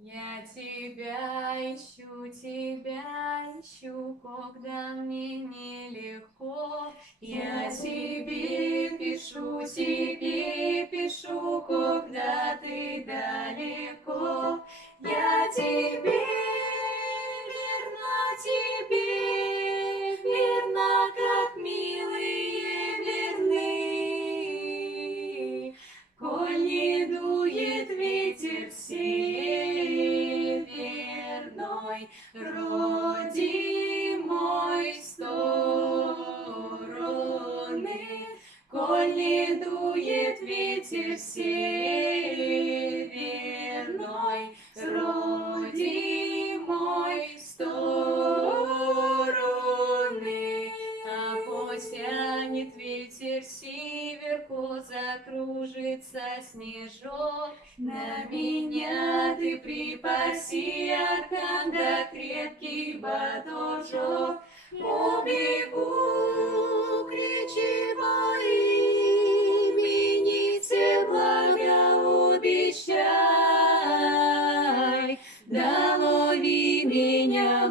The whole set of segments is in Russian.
Я тебя ищу, когда мне нелегко. Я тебе пишу, когда ты далеко. Я тебе верна, как милые верны. Коль не дует ветер северной, родимой стороны, коль не дует ветер северной, с родимой стороны, а потянет ветер северку, закружится снежок. На меня ты припаси аркан да крепкий батожок. Убегу к речи имени, все блага обещай. Да лови меня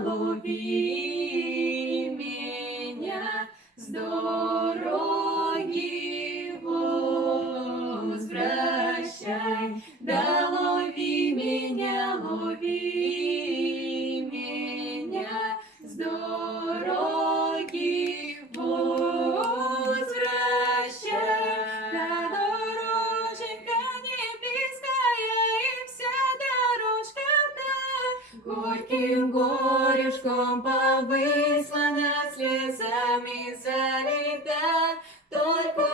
с дороги возвращай. Да лови меня с дороги возвращай. Да дороженька не близкая, и вся дорожка та горьким горюшком повыслана, слезами залита. Только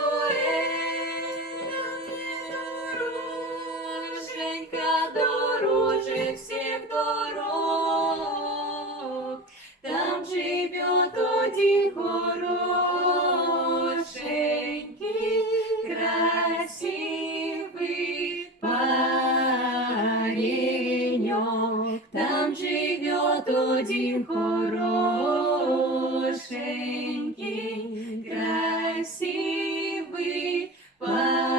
дороженька дороже всех дорог, там живет один хорошенький, красивый паренек. Там живет один хорошенький, красивый паренек.